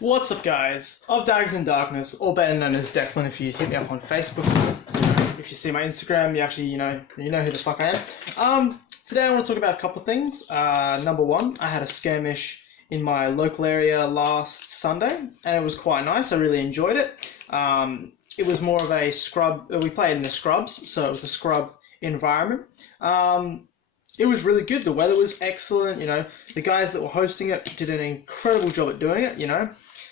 What's up, guys? Of Daggers in Darkness, or better known as Declan if you hit me up on Facebook. If you see my Instagram, you know who the fuck I am. Today I want to talk about a couple of things. Number one, I had a skirmish in my local area last Sunday, and it was quite nice. I really enjoyed it. It was more of a scrub. We played in the scrubs, so it was a scrub environment. It was really good. The weather was excellent. The guys that were hosting it did an incredible job at doing it.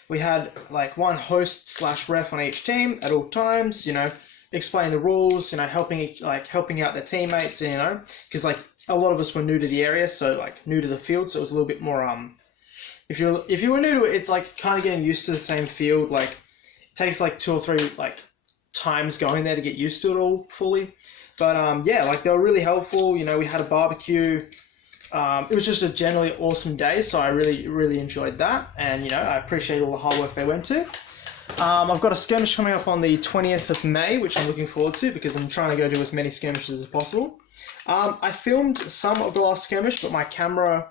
We had like one host / ref on each team at all times. Explain the rules. Helping out their teammates. Because a lot of us were new to the area, so new to the field. So it was a little bit more if you were new to it, it's kind of getting used to the same field. It takes 2 or 3 times going there to get used to it all fully. But yeah, they were really helpful. We had a barbecue. It was just a generally awesome day, so I really enjoyed that, and I appreciate all the hard work they went to. I've got a skirmish coming up on the 20th of May, which I'm looking forward to because I'm trying to go do as many skirmishes as possible. I filmed some of the last skirmish, but my camera,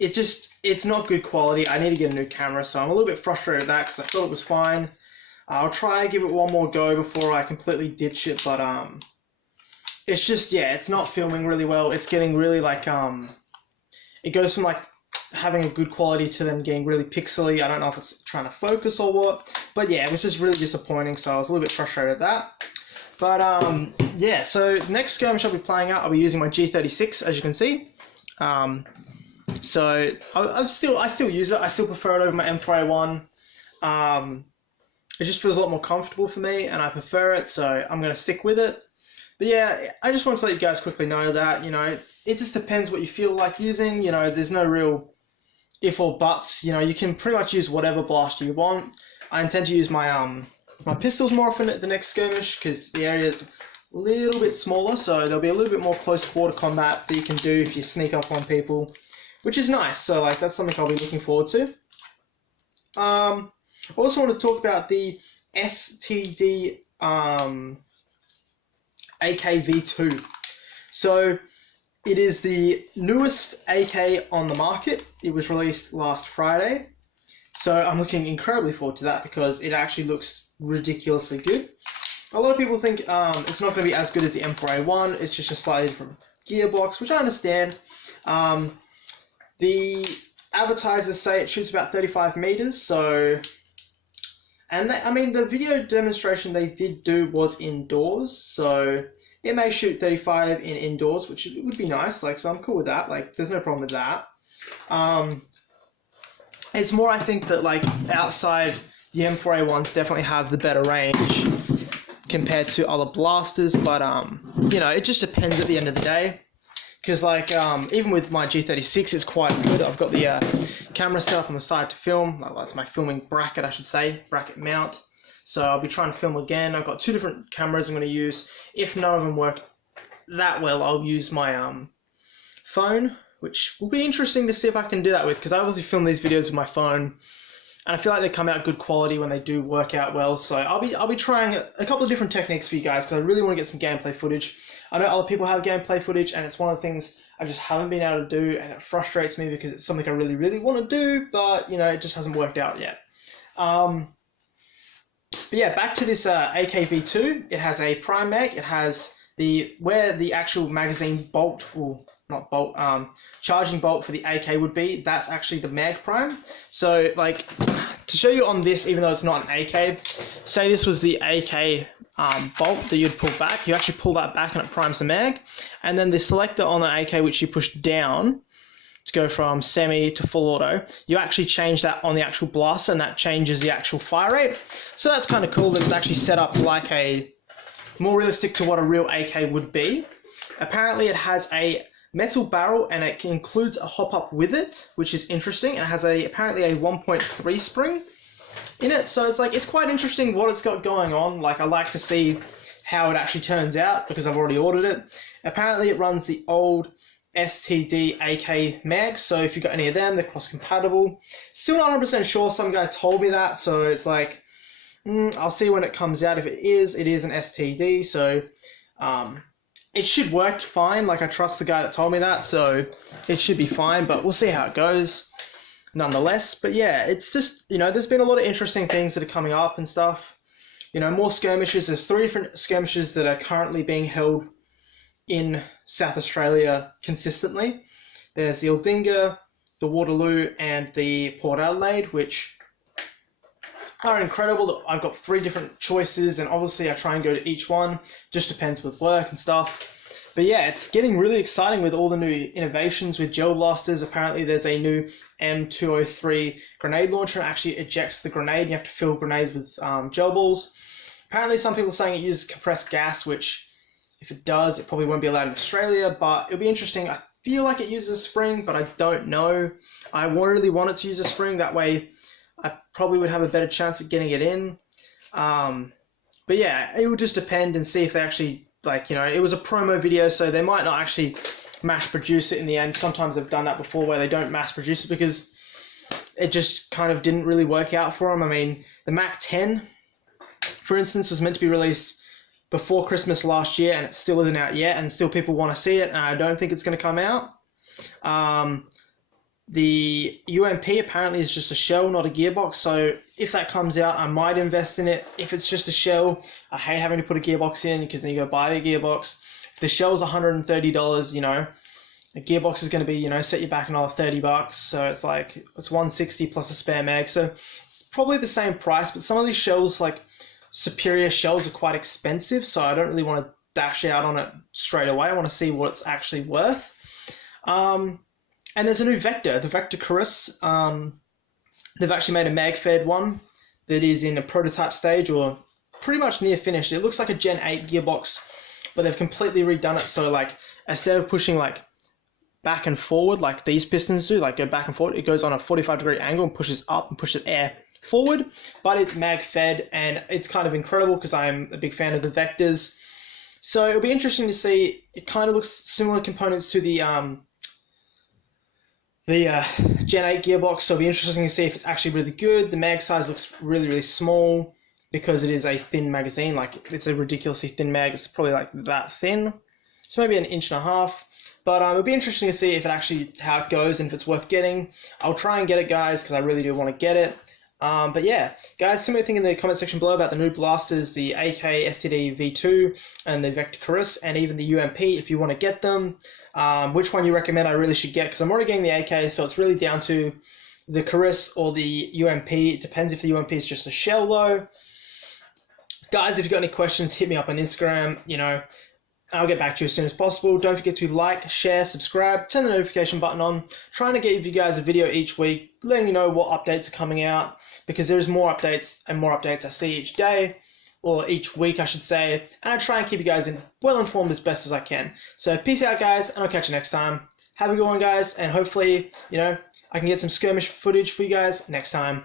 it's not good quality. I need to get a new camera, so I'm a little bit frustrated with that because I thought it was fine. I'll try and give it one more go before I completely ditch it, but it's just, yeah, it's not filming really well. It's getting really it goes from having a good quality to then getting really pixely. I don't know if it's trying to focus or what, but yeah, it was just really disappointing, so I was a little bit frustrated at that. But yeah, so next skirmish I'll be playing out, I'll be using my G36, as you can see. So I still use it. I still prefer it over my M4A1. It just feels a lot more comfortable for me, and I prefer it, so I'm going to stick with it. But yeah, I just want to let you guys quickly know that, it just depends what you feel like using. There's no real if or buts. You can pretty much use whatever blaster you want. I intend to use my my pistols more often at the next skirmish because the area is a little bit smaller, so there'll be a little bit more close quarter combat that you can do if you sneak up on people, which is nice. So that's something I'll be looking forward to. I also want to talk about the STD AKV2. So it is the newest AK on the market. It was released last Friday. So I'm looking incredibly forward to that because it actually looks ridiculously good. A lot of people think it's not going to be as good as the M4A1. It's just a slightly different gearbox, which I understand. The advertisers say it shoots about 35 meters, so... And the video demonstration they did do was indoors, so it may shoot 35 indoors, which would be nice. So I'm cool with that. There's no problem with that. It's more, I think, that outside, the M4A1s definitely have the better range compared to other blasters. But it just depends at the end of the day. Because even with my G36, it's quite good. I've got the camera set up on the side to film. That's my filming bracket, I should say, bracket mount. So I'll be trying to film again. I've got 2 different cameras I'm going to use. If none of them work that well, I'll use my phone, which will be interesting to see if I can do that with. Because I obviously film these videos with my phone, and I feel like they come out good quality when they do work out well. So I'll be trying a couple of different techniques for you guys because I really want to get some gameplay footage. I know other people have gameplay footage, and it's one of the things I just haven't been able to do, and it frustrates me because it's something I really want to do, but it just hasn't worked out yet. But yeah, back to this AKV2. It has a prime mag. It has where the actual magazine bolt, or not bolt, charging bolt for the AK would be. That's actually the mag prime. So to show you on this, even though it's not an AK, say this was the AK bolt that you'd pull back. You actually pull that back and it primes the mag. And then the selector on the AK, which you push down to go from semi to full auto, you actually change that on the actual blaster, and that changes the actual fire rate. So that's kind of cool that it's actually set up like a more realistic to what a real AK would be. Apparently it has a metal barrel, and it includes a hop up with it, which is interesting. And it has apparently a 1.3 spring in it, so it's quite interesting what it's got going on. I like to see how it actually turns out because I've already ordered it. Apparently it runs the old STD AK mags, so if you've got any of them, they're cross compatible. Still not 100% sure. Some guy told me that, so it's I'll see when it comes out. If it is an STD, so it should work fine. I trust the guy that told me that, so it should be fine, but we'll see how it goes. nonetheless. But yeah, it's just, you know, there's been a lot of interesting things that are coming up and stuff. You know, more skirmishes. There's 3 different skirmishes that are currently being held in South Australia consistently. There's the Aldinga, the Waterloo, and the Port Adelaide, which are incredible. I've got 3 different choices, and obviously I try and go to each one. Just depends with work and stuff. But yeah, it's getting really exciting with all the new innovations with gel blasters. Apparently there's a new M203 grenade launcher. It actually ejects the grenade. You have to fill grenades with gel balls. Apparently some people are saying it uses compressed gas, which if it does, it probably won't be allowed in Australia, but it'll be interesting. I feel like it uses a spring, but I don't know. I really want it to use a spring. That way I probably would have a better chance at getting it in. But yeah, it would just depend and see if they actually, like, you know, it was a promo video, so they might not actually mass produce it in the end. Sometimes they've done that before where they don't mass produce it because it just kind of didn't really work out for them. I mean, the Mac 10, for instance, was meant to be released before Christmas last year, and it still isn't out yet, and still people want to see it, and I don't think it's going to come out. The UMP apparently is just a shell, not a gearbox, so if that comes out, I might invest in it. If it's just a shell, I hate having to put a gearbox in because then you go buy a gearbox. If the shell's $130, you know, a gearbox is going to be, you know, set you back another $30, so it's like, it's $160 plus a spare mag, so it's probably the same price, but some of these shells, like superior shells, are quite expensive, so I don't really want to dash out on it straight away. I want to see what it's actually worth. And there's a new Vector, the Vector Chorus. They've actually made a mag-fed one that is in a prototype stage or pretty much near finished. It looks like a Gen 8 gearbox, but they've completely redone it. So like, instead of pushing like back and forward like these pistons do, like go back and forward, it goes on a 45-degree angle and pushes up and pushes air forward, but it's mag-fed, and it's kind of incredible because I'm a big fan of the Vectors. So it'll be interesting to see. It kind of looks similar components to the Gen 8 gearbox, so it'll be interesting to see if it's actually really good. The mag size looks really, really small because it is a thin magazine. Like, it's a ridiculously thin mag. It's probably like that thin. So maybe 1.5 inches. But it'll be interesting to see if it actually, how it goes and if it's worth getting. I'll try and get it, guys, because I really do want to get it. But yeah, guys, tell me what you think in the comment section below about the new blasters, the AK STD V2 and the Vector Chorus, and even the UMP if you want to get them. Which one you recommend I really should get, because I'm already getting the AK, so it's really down to the Chorus or the UMP. It depends if the UMP is just a shell though. Guys, if you've got any questions, hit me up on Instagram, you know, I'll get back to you as soon as possible. Don't forget to like, share, subscribe, turn the notification button on. Trying to give you guys a video each week, letting you know what updates are coming out, because there's more updates and more updates I see each day, or each week I should say, and I try and keep you guys well informed as best as I can. So peace out, guys, and I'll catch you next time. Have a good one, guys, and hopefully, you know, I can get some skirmish footage for you guys next time.